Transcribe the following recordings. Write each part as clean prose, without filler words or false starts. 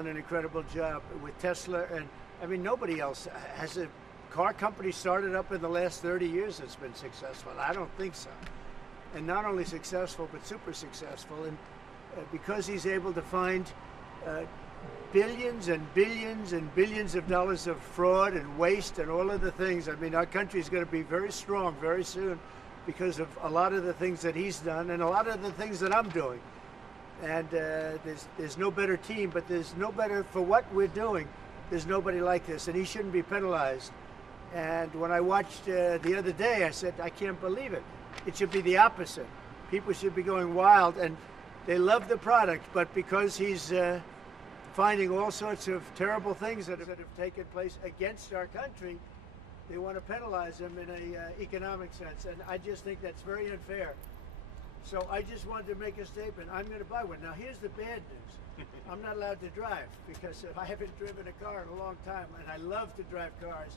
An incredible job with Tesla, and I mean nobody else has a car company started up in the last 30 years that's been successful. I don't think so. And not only successful, but super successful. And because he's able to find billions and billions and billions of dollars of fraud and waste and all of the things. I mean, our country is going to be very strong very soon because of a lot of the things that he's done and a lot of the things that I'm doing. And there's no better team, but there's no better for what we're doing. There's nobody like this, and he shouldn't be penalized. And when I watched the other day, I said, I can't believe it. It should be the opposite. People should be going wild, and they love the product, but because he's finding all sorts of terrible things that have taken place against our country, they want to penalize him in an economic sense, and I just think that's very unfair. So I just wanted to make a statement. I'm going to buy one. Now, here's the bad news. I'm not allowed to drive because I haven't driven a car in a long time, and I love to drive cars.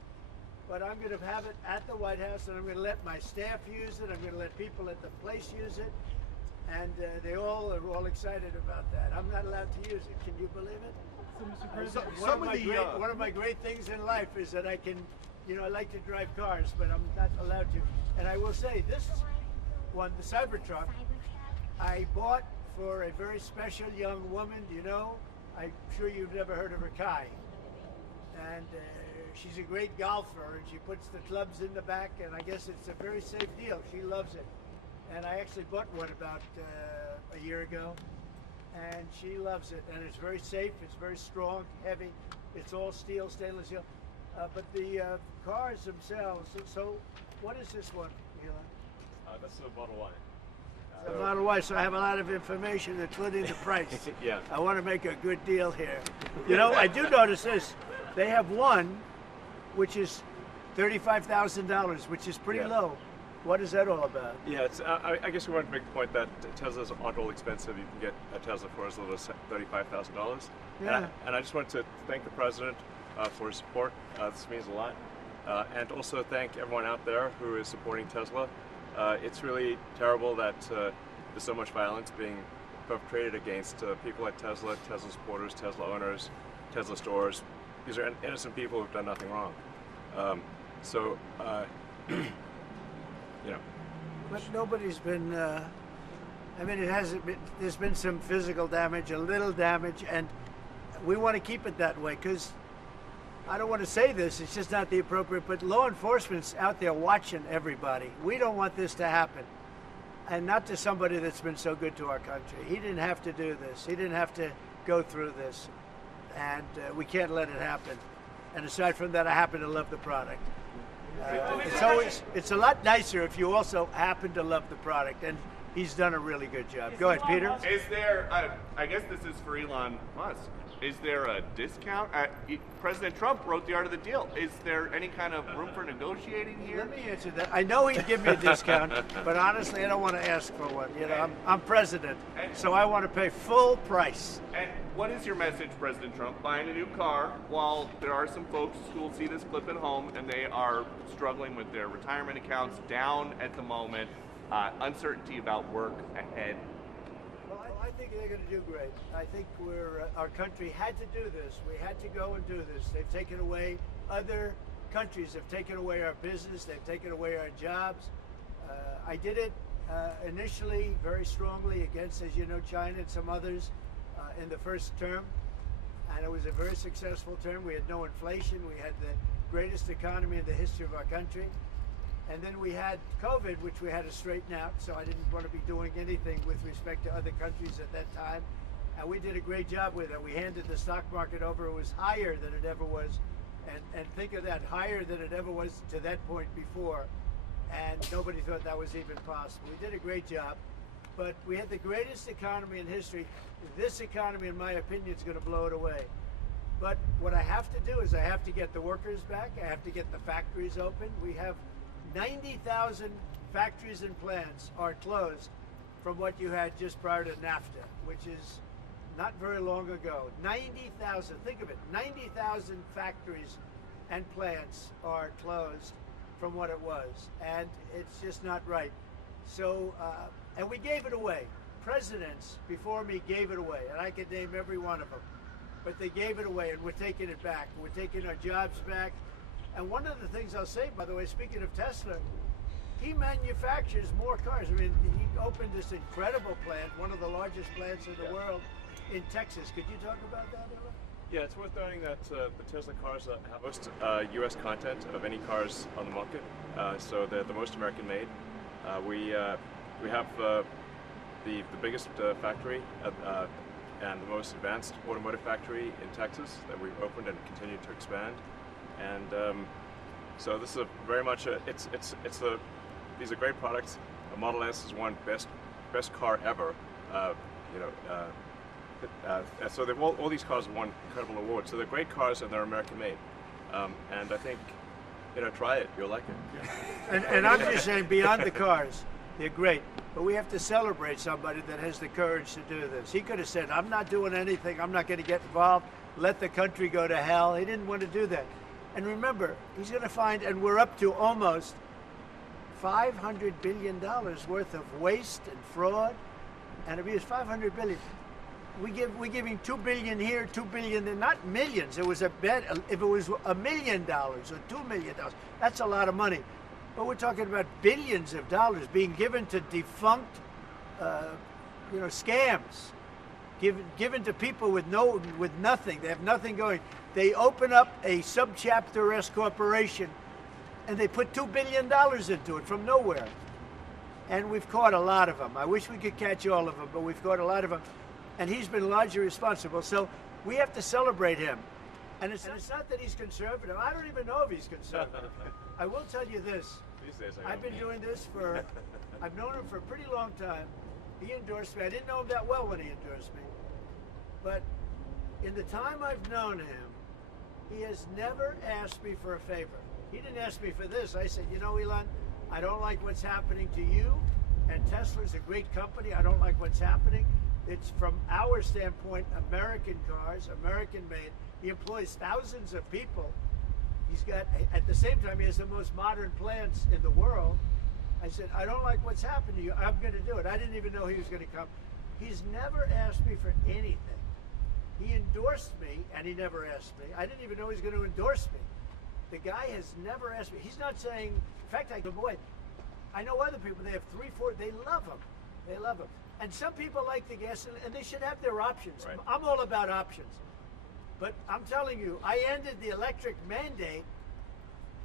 But I'm going to have it at the White House, and I'm going to let my staff use it. I'm going to let people at the place use it. And they all are all excited about that. I'm not allowed to use it. Can you believe it? So, Mr. President, one of my great things in life is that I can, I like to drive cars, but I'm not allowed to. And I will say, this one, the Cybertruck, I bought for a very special young woman. I'm sure you've never heard of her, Kai. And she's a great golfer, and she puts the clubs in the back, and I guess it's a very safe deal. She loves it. And I actually bought one about a year ago, and she loves it. And it's very safe, it's very strong, heavy. It's all steel, stainless steel. But the cars themselves, so what is this one, Elon? That's the Model Y. The Model Y, so I have a lot of information, including the price. Yeah. I want to make a good deal here. I do notice this. They have one, which is $35,000, which is pretty low. What is that all about? Yeah, it's, I guess we wanted to make the point that Teslas aren't all expensive. You can get a Tesla for as little as $35,000. Yeah. And I just wanted to thank the president for his support. This means a lot. And also thank everyone out there who is supporting Tesla. It's really terrible that there's so much violence being perpetrated against people like Tesla, Tesla supporters, Tesla owners, Tesla stores. These are innocent people who've done nothing wrong. But nobody's been, it hasn't been, there's been some physical damage, a little damage, and we want to keep it that way because I don't want to say this, it's just not the appropriate, but law enforcement's out there watching everybody. We don't want this to happen. And not to somebody that's been so good to our country. He didn't have to do this. He didn't have to go through this. And we can't let it happen. And aside from that, I happen to love the product. It's a lot nicer if you also happen to love the product, and he's done a really good job. Go ahead, Peter. Is there, I guess this is for Elon Musk, is there a discount? President Trump wrote the art of the deal. Is there any kind of room for negotiating here? Let me answer that. I know he'd give me a discount, but honestly, I don't want to ask for one. I'm president, so I want to pay full price. And what is your message, President Trump? Buying a new car while there are some folks who will see this clip at home and they are struggling with their retirement accounts down at the moment, uncertainty about work ahead. Well, I think they're going to do great. I think our country had to do this. We had to go and do this. They've taken away, other countries have taken away our business. They've taken away our jobs. I did it initially very strongly against, as you know, China and some others in the first term. And it was a very successful term. We had no inflation. We had the greatest economy in the history of our country. And then we had COVID, which we had to straighten out, so I didn't want to be doing anything with respect to other countries at that time. And we did a great job with it. We handed the stock market over. It was higher than it ever was. And think of that, higher than it ever was to that point before. And nobody thought that was even possible. We did a great job. But we had the greatest economy in history. This economy, in my opinion, is going to blow it away. But what I have to do is I have to get the workers back. I have to get the factories open. We have 90,000 factories and plants are closed from what you had just prior to NAFTA, which is not very long ago. 90,000, think of it, 90,000 factories and plants are closed from what it was, and it's just not right. So, and we gave it away. Presidents before me gave it away, and I could name every one of them. but they gave it away, and we're taking it back. We're taking our jobs back. And one of the things I'll say, by the way, speaking of Tesla, he manufactures more cars. I mean, he opened this incredible plant, one of the largest plants in the world, in Texas. Could you talk about that, Elon? Yeah, it's worth noting that the Tesla cars have most U.S. content of any cars on the market, so they're the most American-made. We have the biggest factory and the most advanced automotive factory in Texas that we've opened and continue to expand. And so this is very much these are great products. The Model S is one best car ever. So they've all these cars have won incredible awards. So they're great cars and they're American made. And I think, try it. You'll like it. And I'm just saying, beyond the cars, they're great. But we have to celebrate somebody that has the courage to do this. He could have said, I'm not doing anything. I'm not going to get involved. Let the country go to hell. He didn't want to do that. And remember, he's going to find, and we're up to almost $500 billion worth of waste and fraud and abuse. $500 billion. We give him $2 billion here, $2 billion there, not millions. It was a bet. If it was $1 million or $2 million, that's a lot of money. But we're talking about billions of dollars being given to defunct, scams, given to people with nothing. They have nothing going. They open up a subchapter S corporation, and they put $2 billion into it from nowhere. And we've caught a lot of them. I wish we could catch all of them, but we've caught a lot of them. And he's been largely responsible. So we have to celebrate him. And it's not that he's conservative. I don't even know if he's conservative. I will tell you this. These days I've been doing this I've known him for a pretty long time. He endorsed me. I didn't know him that well when he endorsed me. But in the time I've known him, he has never asked me for a favor. He didn't ask me for this. I said, Elon, I don't like what's happening to you. And Tesla's a great company. I don't like what's happening. It's, from our standpoint, American cars, American made. He employs thousands of people. He's got, at the same time, he has the most modern plants in the world. I said, I don't like what's happened to you. I'm going to do it. I didn't even know he was going to come. He's never asked me for anything. He endorsed me, and he never asked me. I didn't even know he was going to endorse me. The guy has never asked me. He's not saying, in fact, I know other people, they have 3, 4, they love him. They love him. And some people like the gas, and they should have their options. Right. I'm all about options. But I'm telling you, I ended the electric mandate,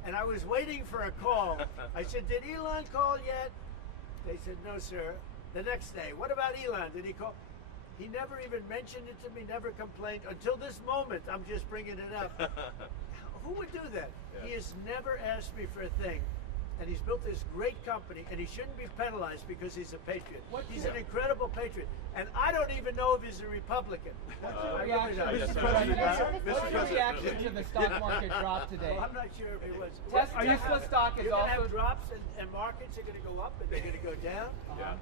and I was waiting for a call. I said, did Elon call yet? They said, no, sir. The next day, what about Elon? Did he call? He never even mentioned it to me, never complained. Until this moment, I'm just bringing it up. Who would do that? Yeah. He has never asked me for a thing. And he's built this great company, and he shouldn't be penalized because he's a patriot. He's an incredible patriot. And I don't even know if he's a Republican. What's your reaction to the stock market drop today? Well, I'm not sure if he was. Tesla stock is You're also... going to have drops, and markets are going to go up, and they're going to go down.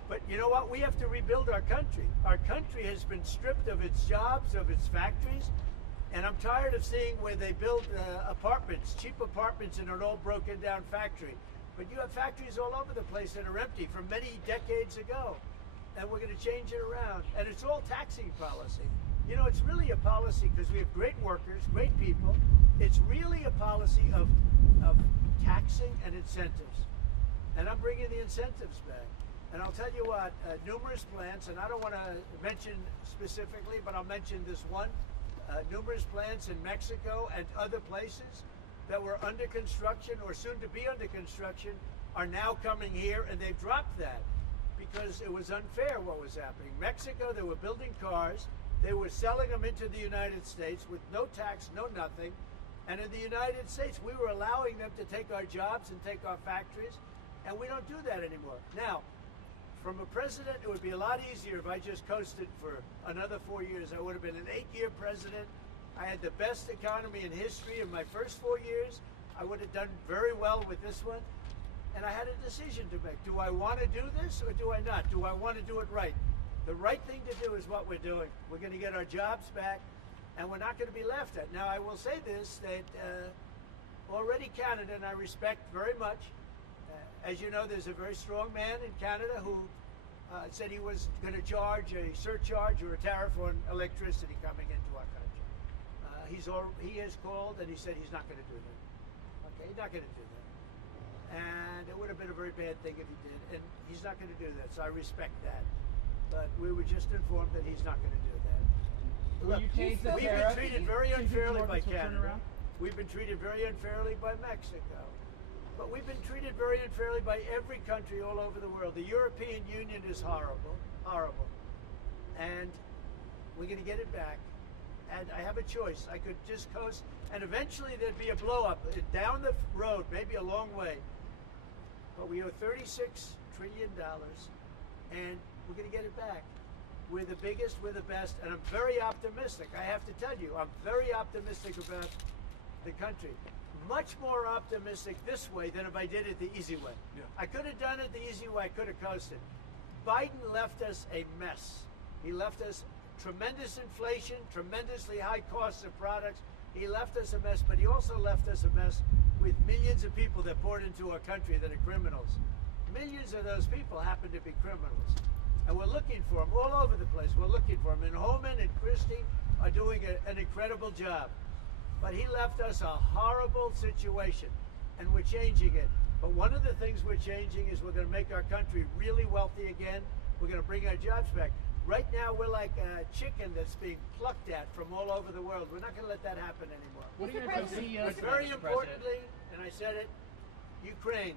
But you know what? We have to rebuild our country. Our country has been stripped of its jobs, of its factories. And I'm tired of seeing where they build apartments, cheap apartments in an old broken down factory. But you have factories all over the place that are empty from many decades ago. And we're going to change it around. And it's all taxing policy. It's really a policy because we have great workers, great people. It's really a policy of taxing and incentives. And I'm bringing the incentives back. And I'll tell you what, numerous plants, and I don't want to mention specifically, but I'll mention this one. Numerous plants in Mexico and other places that were under construction or soon to be under construction are now coming here, and they've dropped that because it was unfair what was happening. Mexico, they were building cars, they were selling them into the United States with no tax, no nothing, and in the United States we were allowing them to take our jobs and take our factories, and we don't do that anymore. Now, from a president, it would be a lot easier if I just coasted for another 4 years. I would have been an 8-year president. I had the best economy in history in my first 4 years. I would have done very well with this one. And I had a decision to make. Do I want to do this or do I not? Do I want to do it right? The right thing to do is what we're doing. We're going to get our jobs back, and we're not going to be laughed at. Now, I will say this, that already Canada, and I respect very much, as you know, there's a very strong man in Canada who said he was going to charge a surcharge or a tariff on electricity coming into our country. he has called and he said he's not going to do that. Okay, he's not going to do that. And it would have been a very bad thing if he did, and he's not going to do that, so I respect that. But we were just informed that he's not going to do that. Will you change the We've been tariff? treated very unfairly by Mortgage will turn Canada. around? We've been treated very unfairly by Mexico. But we've been treated very unfairly by every country all over the world. The European Union is horrible, horrible. And we're going to get it back. And I have a choice. I could just coast, and eventually there'd be a blow-up down the road, maybe a long way. But we owe $36 trillion, and we're going to get it back. We're the biggest, we're the best, and I'm very optimistic. I have to tell you, I'm very optimistic about the country. Much more optimistic this way than if I did it the easy way. Yeah. I could have done it the easy way, I could have coasted. Biden left us a mess. He left us tremendous inflation, tremendously high costs of products. He left us a mess, but he also left us a mess with millions of people that poured into our country that are criminals. Millions of those people happen to be criminals. And we're looking for them all over the place. We're looking for them. And Holman and Christie are doing an incredible job. But he left us a horrible situation, and we're changing it. But one of the things we're changing is we're going to make our country really wealthy again. We're going to bring our jobs back. Right now, we're like a chicken that's being plucked at from all over the world. We're not going to let that happen anymore. What are you going to tell CEOs? But very importantly, and I said it, Ukraine,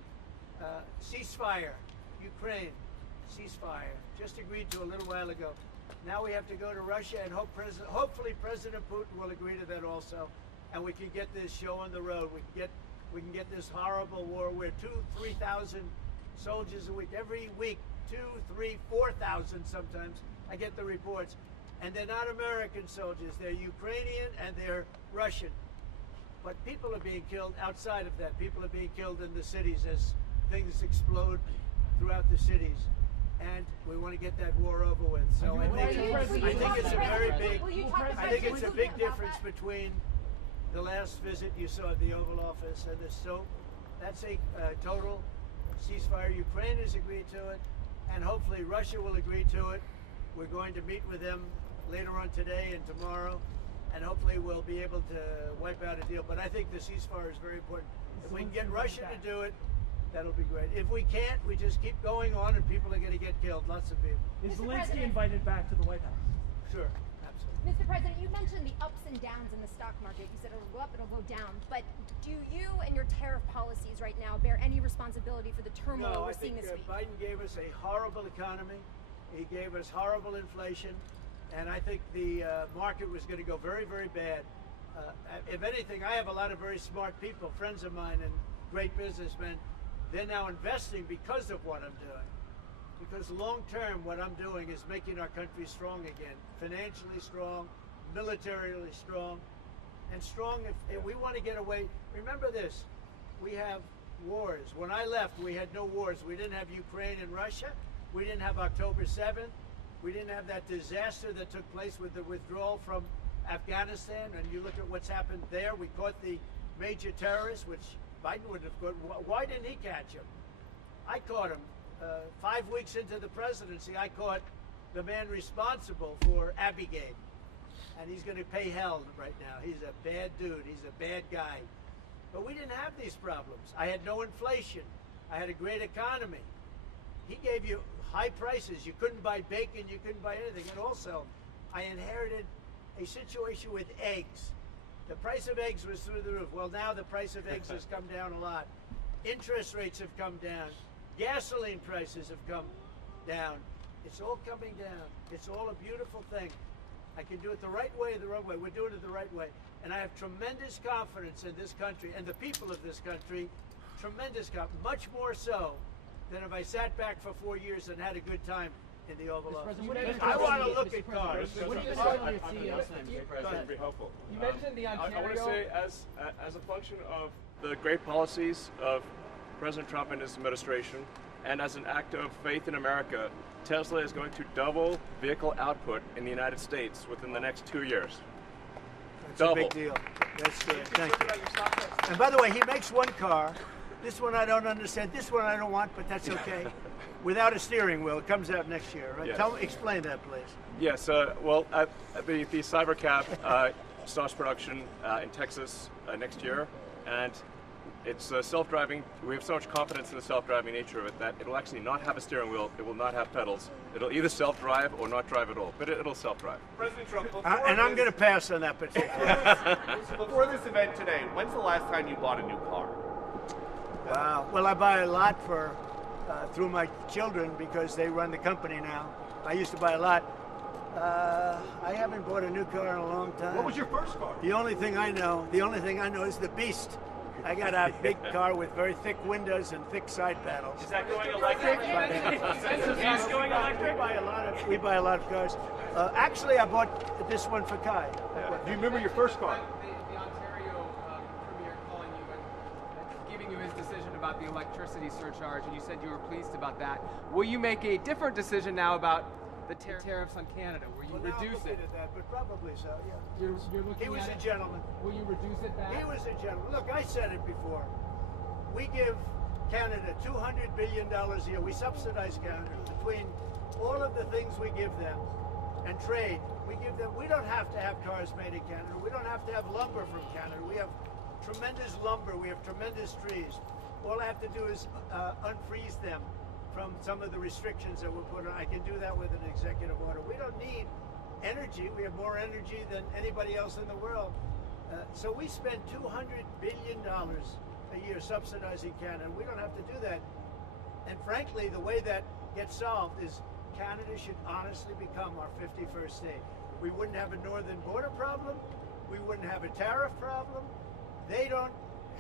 ceasefire, Ukraine, ceasefire, just agreed to a little while ago. Now we have to go to Russia, and hopefully President Putin will agree to that also, and we can get this show on the road. We can get this horrible war where 2,000-3,000 soldiers a week, every week, 2,000, 3,000, 4,000 sometimes. I get the reports, and they're not American soldiers. They're Ukrainian and they're Russian. But people are being killed outside of that. People are being killed in the cities as things explode throughout the cities. And we want to get that war over with. So I think it's a very big, I think it's a big difference between the last visit you saw at the Oval Office and this. So that's a total ceasefire. Ukraine has agreed to it, and hopefully Russia will agree to it. We're going to meet with them later on today and tomorrow, and hopefully we'll be able to wipe out a deal. But I think the ceasefire is very important. If we can get Russia to do it, that'll be great. If we can't, we just keep going on, and people are going to get killed. Lots of people. Is Zelensky invited back to the White House? Sure, absolutely. Mr. President, you mentioned the ups and downs in the stock market. You said it'll go up, it'll go down. But do you and your tariff policies right now bear any responsibility for the turmoil we're seeing this week? Biden gave us a horrible economy. He gave us horrible inflation. And I think the market was going to go very, very bad. If anything, I have a lot of very smart people, friends of mine and great businessmen. They're now investing because of what I'm doing. Because long term, what I'm doing is making our country strong again. Financially strong, militarily strong, and strong if we want to get away. Remember this, we have wars. When I left, we had no wars. We didn't have Ukraine and Russia. We didn't have October 7th. We didn't have that disaster that took place with the withdrawal from Afghanistan. And you look at what's happened there. We caught the major terrorist, which Biden wouldn't have caught. Why didn't he catch him? I caught him. 5 weeks into the presidency, I caught the man responsible for Abigail. And he's going to pay hell right now. He's a bad dude. He's a bad guy. But we didn't have these problems. I had no inflation. I had a great economy. He gave you high prices. You couldn't buy bacon. You couldn't buy anything. And also, I inherited a situation with eggs. The price of eggs was through the roof. Well, now the price of eggs has come down a lot. Interest rates have come down. Gasoline prices have come down. It's all coming down. It's all a beautiful thing. I can do it the right way or the wrong way. We're doing it the right way. And I have tremendous confidence in this country and the people of this country. Tremendous confidence. Much more so than if I sat back for 4 years and had a good time in the Oval Office. I want to look at cars. What are you going to tell your CEOs then, Mr. President? Be helpful. You mentioned the Ontario. I want to say, as a function of the great policies of President Trump and his administration, and as an act of faith in America, Tesla is going to double vehicle output in the United States within the next 2 years. That's a big deal. That's good. Thank you. And by the way, he makes one car. This one I don't understand. This one I don't want, but that's okay. Without a steering wheel. It comes out next year, right? Yes. Explain that, please. Yes. Well, the Cybercab starts production in Texas next year, and it's self-driving. We have so much confidence in the self-driving nature of it that it'll actually not have a steering wheel. It will not have pedals. It'll either self-drive or not drive at all, but it'll self-drive. President Trump, And I'm going to pass on that particular. before this event today, when's the last time you bought a new car? Wow. Well, I buy a lot for through my children because they run the company now. I used to buy a lot. I haven't bought a new car in a long time. What was your first car? The only thing I know is the Beast. I got a big car with very thick windows and thick side panels. Is that going electric? Is going electric? We buy a lot of cars. Actually, I bought this one for Kai. Do you remember your first car? The Ontario Premier calling you and giving you his decision about the electricity surcharge, and you said you were pleased about that. Will you make a different decision now about the tariffs on Canada? Will you reduce it? At that, but probably so. Yeah. You're looking He was at a it. gentleman. Will you reduce it back? He was a gentleman. Look, I said it before. We give Canada $200 billion a year. We subsidize Canada between all of the things we give them and trade. We give them. We don't have to have cars made in Canada. We don't have to have lumber from Canada. We have tremendous lumber. We have tremendous trees. All I have to do is unfreeze them from some of the restrictions that were put on. I can do that with an executive order. We don't need energy. We have more energy than anybody else in the world. So we spend $200 billion a year subsidizing Canada. We don't have to do that. And frankly, the way that gets solved is Canada should honestly become our 51st state. We wouldn't have a northern border problem. We wouldn't have a tariff problem. They don't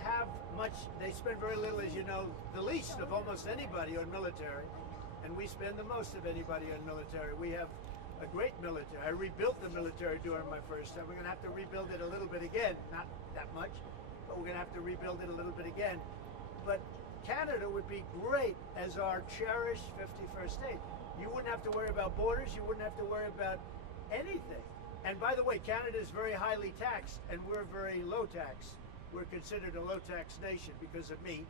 have much, they spend very little, as you know, the least of almost anybody on military, and we spend the most of anybody on military. We have a great military. I rebuilt the military during my first time. We're going to have to rebuild it a little bit again, not that much, but we're going to have to rebuild it a little bit again. But Canada would be great as our cherished 51st state. You wouldn't have to worry about borders. You wouldn't have to worry about anything. And by the way, Canada is very highly taxed, and we're very low tax. We're considered a low tax nation because of me,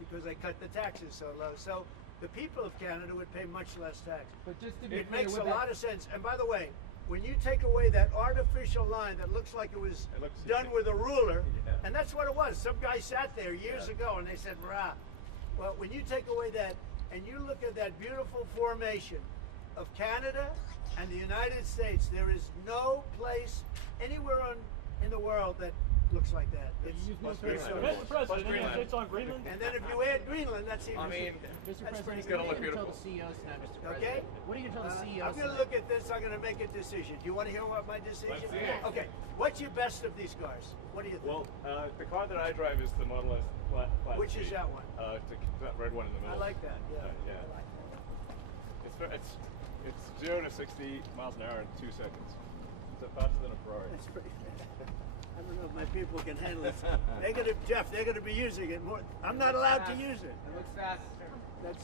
because I cut the taxes so low. So the people of Canada would pay much less tax. But just to be It clear, makes with a lot of sense. And by the way, when you take away that artificial line that looks like it was done with a ruler, and that's what it was. Some guy sat there years ago and they said, rah. Well, when you take away that and you look at that beautiful formation of Canada and the United States, there is no place anywhere in the world that looks like that. It's Mr. President, it's on Greenland. and then if you add Greenland, that's even. Mr. That's President, pretty what are good. you going to tell the CEOs tonight, Mr. President? Okay. What are you going to tell the CEOs I'm going to look at this. I'm going to make a decision. Do you want to hear what my decision is? Let's see it. Okay. What's your best of these cars? What do you think? Well, the car that I drive is the Model S Class Which is G. that one? That red one in the I middle. like that. Yeah. Yeah. I like that. It's 0 to 60 miles an hour in 2 seconds. It's faster than a Ferrari. That's pretty fast. I don't know if my people can handle it. They're going to be using it more. I'm not allowed to use it. It looks fast.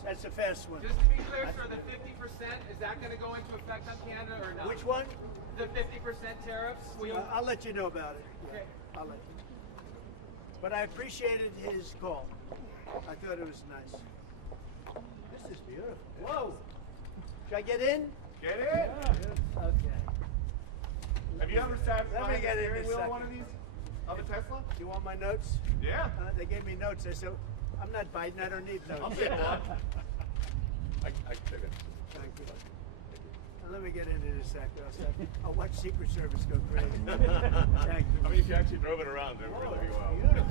That's a fast one. Just to be clear, sir, the 50%, is that going to go into effect on Canada or not? Which one? The 50% tariffs? Will you... I'll let you know about it. Okay. I'll let you know. But I appreciated his call. I thought it was nice. This is beautiful. Whoa! Should I get in? Get in. Okay. Have you ever sat Let me behind the get in steering this wheel of second. one of these? Of a Tesla? You want my notes? Yeah. They gave me notes. I said, I'm not Biden. I don't need notes. I'll take one. I can take it. Thank you. Now, let me get into this sector. I'll watch Secret Service go crazy. Thank you. I mean, if you actually drove it around, it would really be wow. Beautiful.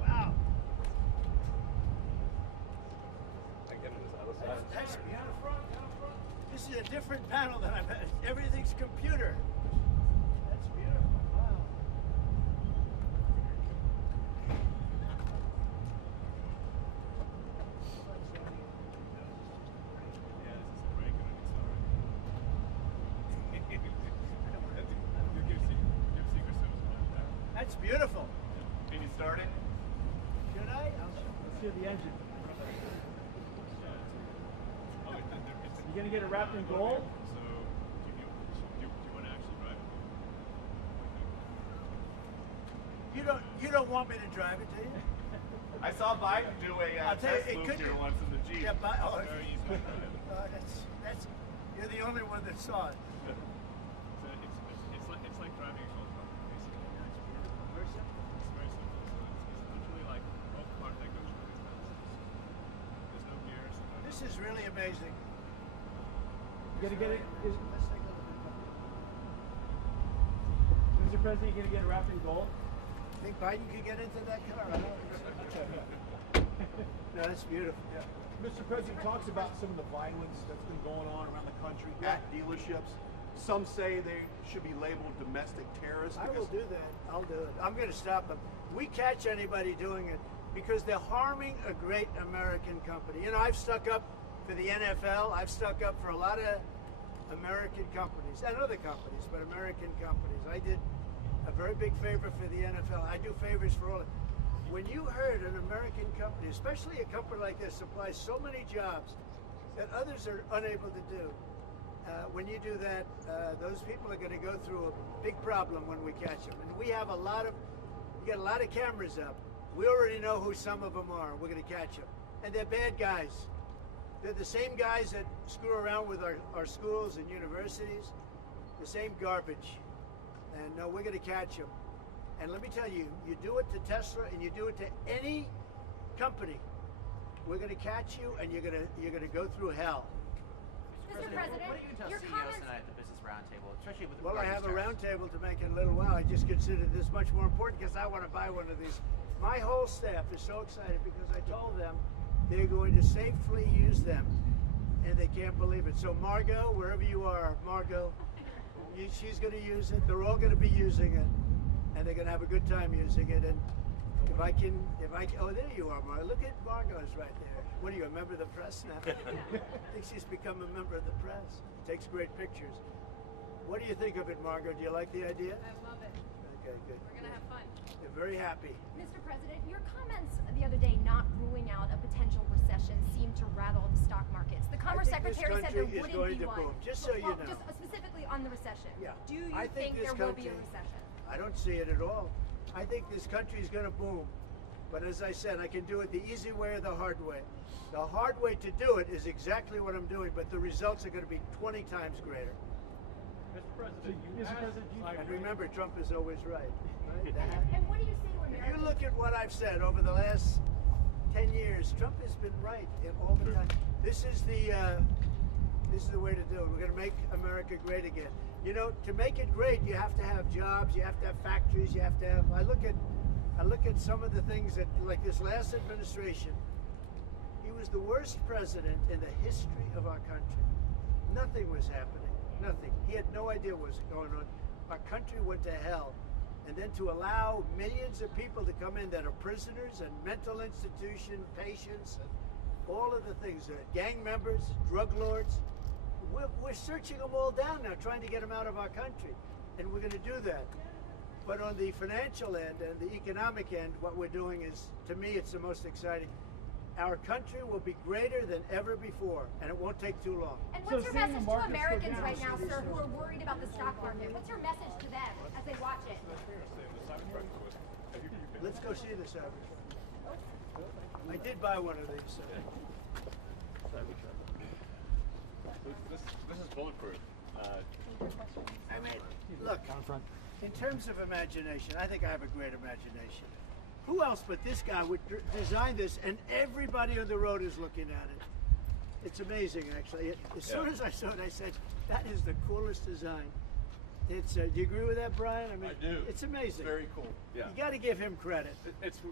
Wow. I can get on this other side. That's beautiful. This is a different panel than I've had. Everything's computer. That's beautiful. Wow. Yeah, this is a brake and an accelerator. Give Secret Service one back. That's beautiful. Can you start it? Should I? Let's hear the engine. Oh, You gonna get it wrapped in gold? so, do you want to actually drive it? You don't want me to drive it, do you? I saw Biden do a I'll tell you, test it move could here be- once in the Jeep. Yeah, but Very easy to drive. that's you're the only one that saw it. really amazing. You gonna get it? Let's take a look at Mr. President, you gonna get it wrapped in gold? that. Think Biden could get into that car? I don't think so. No, that's beautiful. Yeah. Mr. President talks about some of the violence that's been going on around the country at dealerships. Some say they should be labeled domestic terrorists. I will do that. I'll do it. I'm going to stop them. We catch anybody doing it because they're harming a great American company. You know, I've stuck up for the NFL. I've stuck up for a lot of American companies and other companies, but American companies. I did a very big favor for the NFL. I do favors for all. When you heard an American company, especially a company like this, supplies so many jobs that others are unable to do, when you do that, those people are going to go through a big problem when we catch them. And we have we got a lot of cameras up. We already know who some of them are. We're going to catch them. And they're bad guys. They're the same guys that screw around with our schools and universities, the same garbage. And no, we're going to catch them. And let me tell you, you do it to Tesla and you do it to any company, we're going to catch you and you're going to go through hell. Mr. President, what do you tell your CEOs comments... tonight at the Business Roundtable, especially with Well, I regard to have a tariffs? roundtable to make in a little while. I just considered this much more important because I want to buy one of these. My whole staff is so excited because I told them they're going to safely use them, and they can't believe it. So Margot, wherever you are, Margot, she's going to use it. They're all going to be using it, and they're going to have a good time using it. And if I can, oh, there you are, Margot. Look at Margot's right there. What are you, a member of the press now? I think she's become a member of the press. Takes great pictures. What do you think of it, Margot? Do you like the idea? I love it. Okay, good. We're going to have fun. They're very happy. Mr. President, your comments the other day not ruling out a potential recession seem to rattle the stock markets. The Commerce I think this Secretary said there country is wouldn't going be to one. boom, just so you Well, know. just specifically on the recession. Yeah. Do you I think this there will be a country- recession? I don't see it at all. I think this country is going to boom. But as I said, I can do it the easy way or the hard way. The hard way to do it is exactly what I'm doing, but the results are going to be 20 times greater. Mr. President, And remember, Trump is always right. And what do you say to If Americans? you look at what I've said over the last 10 years, Trump has been right all the time. This is the way to do it. We're going to make America great again. You know, to make it great, you have to have jobs, you have to have factories, you have to have. I look at some of the things that, like this last administration, he was the worst president in the history of our country. Nothing was happening. Nothing. He had no idea what was going on. Our country went to hell. And then to allow millions of people to come in that are prisoners and mental institution patients and all of the things, gang members, drug lords, we're searching them all down now, trying to get them out of our country. And we're going to do that. But on the financial end and the economic end, what we're doing is, to me, it's the most exciting. Our country will be greater than ever before, and it won't take too long. And what's So your seeing the message to markets go Americans down, right now, sir, who are worried about the stock market? What's your message to them as they watch it? Let's go see the Cybertruck. I did buy one of these. This is bulletproof. I mean, look, in terms of imagination, I think I have a great imagination. Who else but this guy would design this, and everybody on the road is looking at it? It's amazing, actually. As soon as I saw it, I said, that is the coolest design. It's. Do you agree with that, Brian? I mean, I do. It's amazing. Very cool. Yeah. You got to give him credit.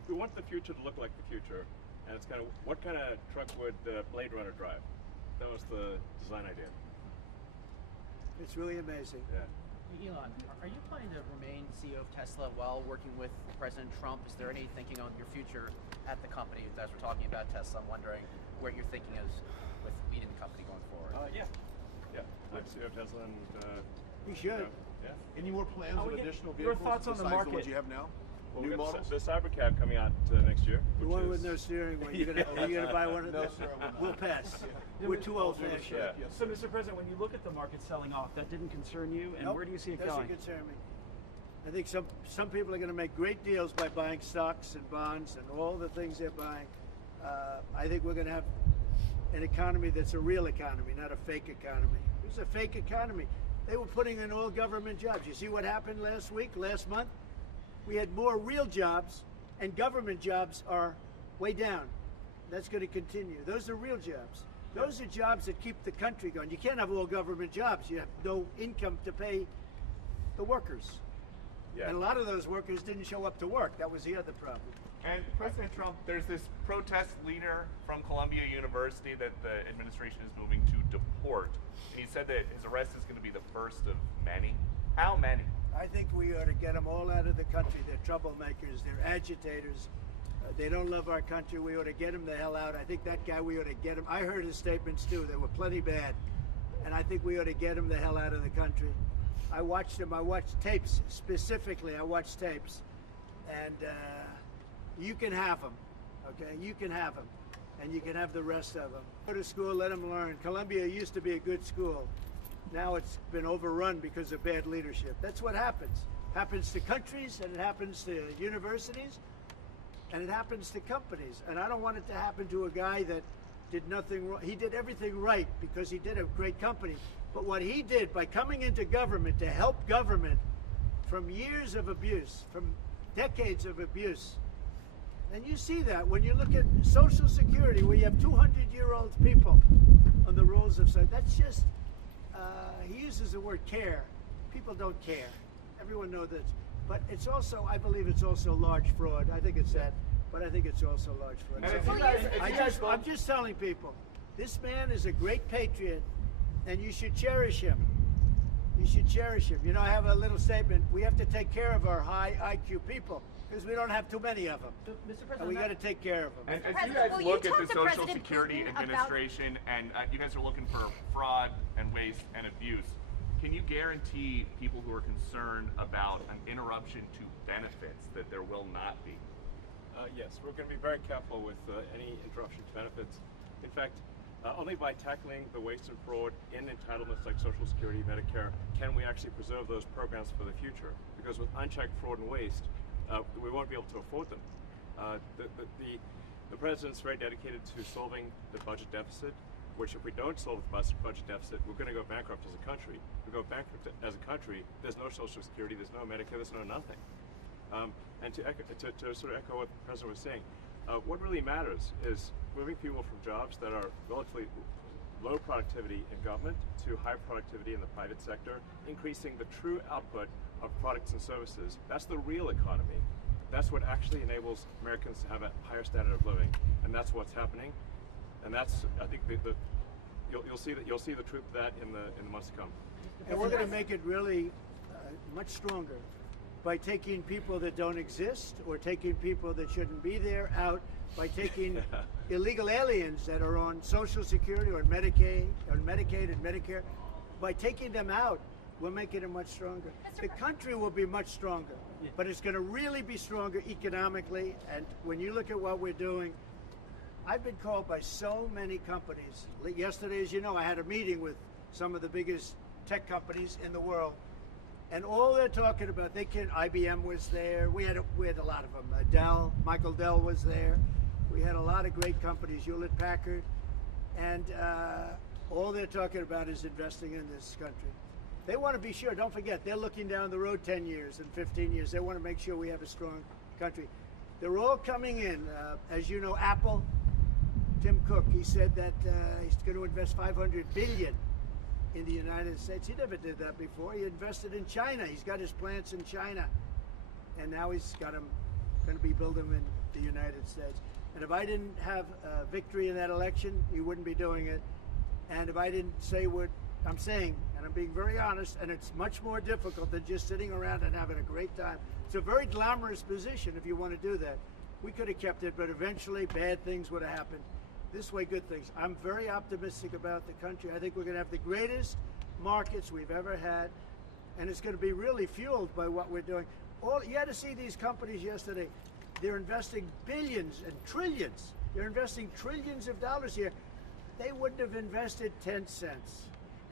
We want the future to look like the future, and it's kind of what kind of truck would Blade Runner drive? That was the design idea. It's really amazing. Yeah. Elon, are you planning to remain CEO of Tesla while working with President Trump? Is there any thinking on your future at the company? As we're talking about Tesla, I'm wondering where your thinking is with leading the company going forward. Yeah. I'm CEO of Tesla, and You should. yeah. Any more plans Are of we get- additional your vehicles thoughts on the besides the market? ones you have now? Well, New we got models? the Cybercab coming out next year. The which one with is- no steering wheel. Are you gonna buy one of No, those? sir, I will not. We'll pass. We're too old fashioned. Yeah. Yes, So, sir. Mr. President, when you look at the market selling off, that didn't concern you, and Nope, where do you see it doesn't going? concern me. I think some people are going to make great deals by buying stocks and bonds and all the things they're buying. I think we're going to have an economy that's a real economy, not a fake economy. It was a fake economy. They were putting in all government jobs. You see what happened last month? We had more real jobs, and government jobs are way down. That's going to continue. Those are real jobs. Those are jobs that keep the country going. You can't have all government jobs. You have no income to pay the workers. Yeah. And a lot of those workers didn't show up to work. That was the other problem. And President Trump, there's this protest leader from Columbia University that the administration is moving to deport. And he said that his arrest is going to be the first of many. How many? I think we ought to get them all out of the country. They're troublemakers. They're agitators. They don't love our country. We ought to get him the hell out. I think that guy, we ought to get him. I heard his statements too. They were plenty bad. And I think we ought to get him the hell out of the country. I watched him. I watched tapes specifically. I watched tapes. And you can have them. Okay? You can have them. And you can have the rest of them. Go to school, let them learn. Columbia used to be a good school. Now it's been overrun because of bad leadership. That's what happens. Happens to countries, and it happens to universities, and it happens to companies. And I don't want it to happen to a guy that did nothing wrong. He did everything right because he did a great company. But what he did by coming into government to help government from years of abuse, from decades of abuse, and you see that when you look at Social Security, where you have 200-year-old people on the rolls of Social. That's just, he uses the word care. People don't care. Everyone knows that. But it's also, I believe it's also large fraud. I think it's that, but I think it's also large fraud. So I'm just telling people, this man is a great patriot, and you should cherish him. You should cherish him. You know, I have a little statement. We have to take care of our high IQ people because we don't have too many of them. So, Mr. President, And we got to take care of them. And as you guys look at the Social Security Administration and you guys are looking for fraud and waste and abuse, can you guarantee people who are concerned about an interruption to benefits that there will not be? Yes, we're going to be very careful with any interruption to benefits. In fact, only by tackling the waste and fraud in entitlements like Social Security, Medicare, can we actually preserve those programs for the future. Because with unchecked fraud and waste, we won't be able to afford them. The president's very dedicated to solving the budget deficit, which if we don't solve the budget deficit, we're going to go bankrupt as a country. If we go bankrupt as a country, there's no Social Security, there's no Medicare, there's no nothing. And to sort of echo what the president was saying, what really matters is moving people from jobs that are relatively low productivity in government to high productivity in the private sector, increasing the true output of products and services. That's the real economy. That's what actually enables Americans to have a higher standard of living, and that's what's happening. And that's, I think, you'll see the truth of that in the months to come. And we're going to make it really much stronger by taking people that don't exist or taking people that shouldn't be there out, by taking illegal aliens that are on Social Security or Medicaid and Medicare. By taking them out, we're making it much stronger. The country will be much stronger, but it's going to really be stronger economically. And when you look at what we're doing, I've been called by so many companies. Yesterday, as you know, I had a meeting with some of the biggest tech companies in the world. And all they're talking about, IBM was there. We had a lot of them. Dell, Michael Dell was there. We had a lot of great companies, Hewlett Packard. And all they're talking about is investing in this country. They want to be sure, don't forget, they're looking down the road 10 years and 15 years. They want to make sure we have a strong country. They're all coming in. As you know, Apple, Tim Cook, he said that he's going to invest $500 billion in the United States. He never did that before. He invested in China. He's got his plants in China. And now he's got them, going to be building them in the United States. And if I didn't have victory in that election, he wouldn't be doing it. And if I didn't say what I'm saying, and I'm being very honest, and it's much more difficult than just sitting around and having a great time. It's a very glamorous position if you want to do that. We could have kept it, but eventually bad things would have happened. This way, good things. I'm very optimistic about the country. I think we're going to have the greatest markets we've ever had, and it's going to be really fueled by what we're doing. You had to see these companies yesterday. They're investing billions and trillions. They're investing trillions of dollars here. They wouldn't have invested 10 cents.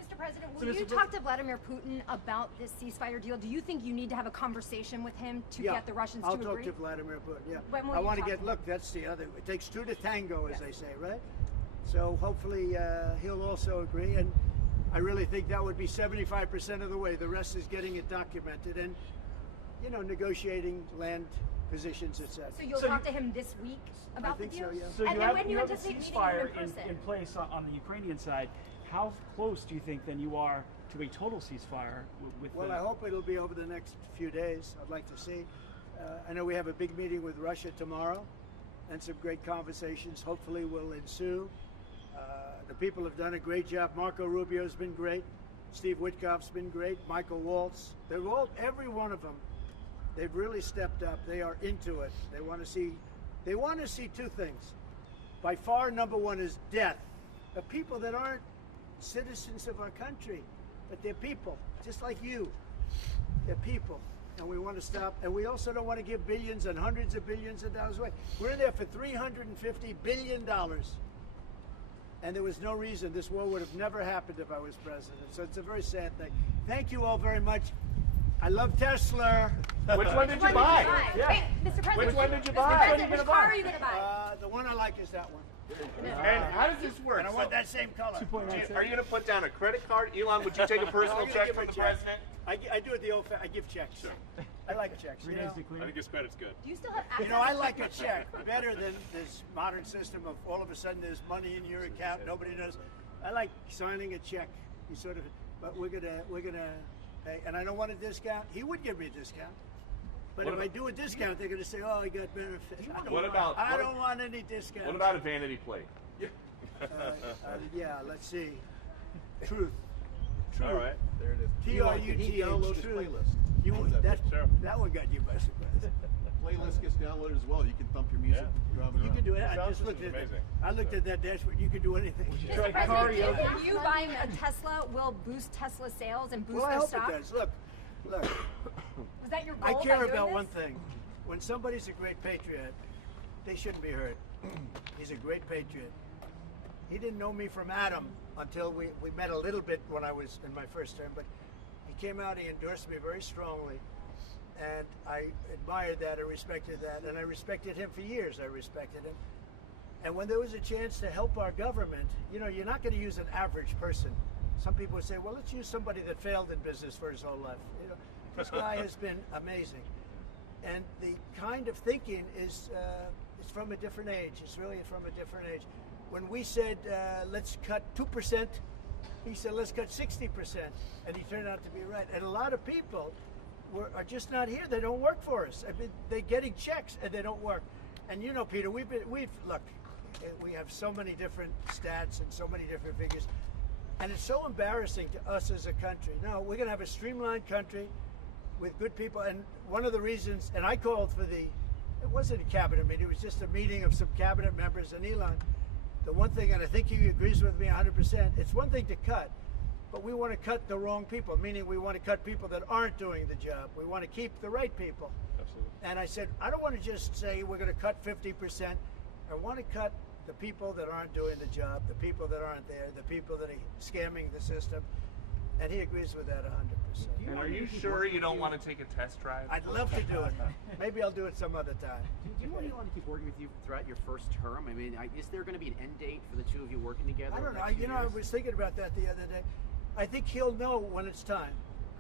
Mr. President, will you talk to Vladimir Putin about this ceasefire deal? Do you think you need to have a conversation with him to get the Russians to agree? I'll talk to Vladimir Putin, yeah. When will I you want to talk get, to him? look, that's the other, it takes two to tango, as they say, right? So hopefully he'll also agree, and I really think that would be 75% of the way. The rest is getting it documented and, you know, negotiating land positions, etc. So you'll So talk to him this week about the think so, deal? yeah. So And you then have, when do you you have a anticipate meeting him ceasefire in person? in place on the Ukrainian side. How close do you think then you are to a total ceasefire with Well, the... I hope it'll be over the next few days. I'd like to see. I know we have a big meeting with Russia tomorrow, and some great conversations hopefully will ensue. The people have done a great job. Marco Rubio's been great. Steve Witkoff's been great. Michael Waltz. They're all, every one of them, they've really stepped up. They are into it. They want to see two things. By far, number one is death. The people that aren't citizens of our country, but they're people, just like you. They're people, and we want to stop. And we also don't want to give billions and hundreds of billions of dollars away. We're in there for $350 billion. And there was no reason this war would have never happened if I was president. So it's a very sad thing. Thank you all very much. I love Tesla. Which one did you buy? Yeah. Wait, Mr. President. Which one did you Mr. buy? President, which car are you going to buy? The one I like is that one. And how does this work? And I want that same color. 2.9. Are you going to put down a credit card? Elon, would you take a personal I'm gonna check give from a the check. president? I do it the old I give checks. Sure. I like checks. You know? I think his credit's good. Do you still have access? You know, I like a check better than this modern system of all of a sudden there's money in your account, nobody knows. I like signing a check. You sort of, but we're gonna, and I don't want a discount. He would give me a discount, but What if I about- do a discount, they're gonna say, oh, he got benefit. I What don't want any discount. What about a vanity plate? Yeah, let's see. Truth. All right, there it is. T-R-U-T-H. download his Truth. playlist? You that, Sure. that one got you by surprise. Playlist gets downloaded as well. You can thump your music driving You around. can do it. I Sound just looked at system's it. amazing. I looked at that dashboard. You can do anything. Mr. President, do you buying a Tesla will boost Tesla sales and boost Well, I their hope stock? it does. Look. Was that your goal I by care doing about this? one thing. When somebody's a great patriot, they shouldn't be hurt. He's a great patriot. He didn't know me from Adam until we met a little bit when I was in my first term, but he came out, he endorsed me very strongly, and I admired that, I respected that, and I respected him for years. I respected him. And when there was a chance to help our government, you know, you're not going to use an average person. Some people would say, well, let's use somebody that failed in business for his whole life. You know, this guy has been amazing. And the kind of thinking is from a different age. It's really from a different age. When we said, let's cut 2%, he said, let's cut 60%. And he turned out to be right. And a lot of people are just not here. They don't work for us. I mean, they're getting checks and they don't work. And you know, Peter, we've look, we have so many different stats and so many different figures. And it's so embarrassing to us as a country. No, we're going to have a streamlined country with good people. And one of the reasons, and I called for it wasn't a cabinet meeting, it was just a meeting of some cabinet members and Elon. The one thing, and I think he agrees with me 100%, it's one thing to cut, but we want to cut the wrong people, meaning we want to cut people that aren't doing the job. We want to keep the right people. Absolutely. And I said, I don't want to just say we're going to cut 50%. I want to cut the people that aren't doing the job, the people that aren't there, the people that are scamming the system. And he agrees with that 100%. And are you sure you don't want to take a test drive? I'd love to do it. Maybe I'll do it some other time. Do you want Elon to keep working with you throughout your first term? I mean, is there going to be an end date for the two of you working together? I don't over know. the next few I years? was thinking about that the other day. I think he'll know when it's time.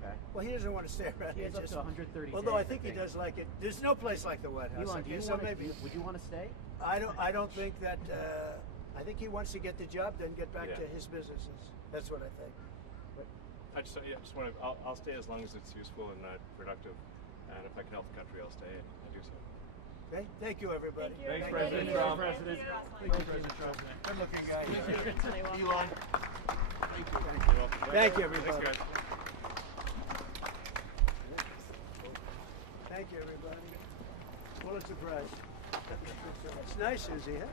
Okay. Well, he doesn't want to stay around He here. has up to 130 Although I days, think he does like it. There's no place like the White House. Elon, do okay? you So want maybe would you want to stay? I don't think that. I think he wants to get the job, then get back to his businesses. That's what I think. I just want to. I'll stay as long as it's useful and productive, and if I can help the country, I'll stay and do so. Okay. Thank you, everybody. Thanks, President Trump. Good looking guy. Elon. Thank you, everybody. Thanks, guys. Thank you, everybody. Pulitzer Prize. It's nice, Susie, huh?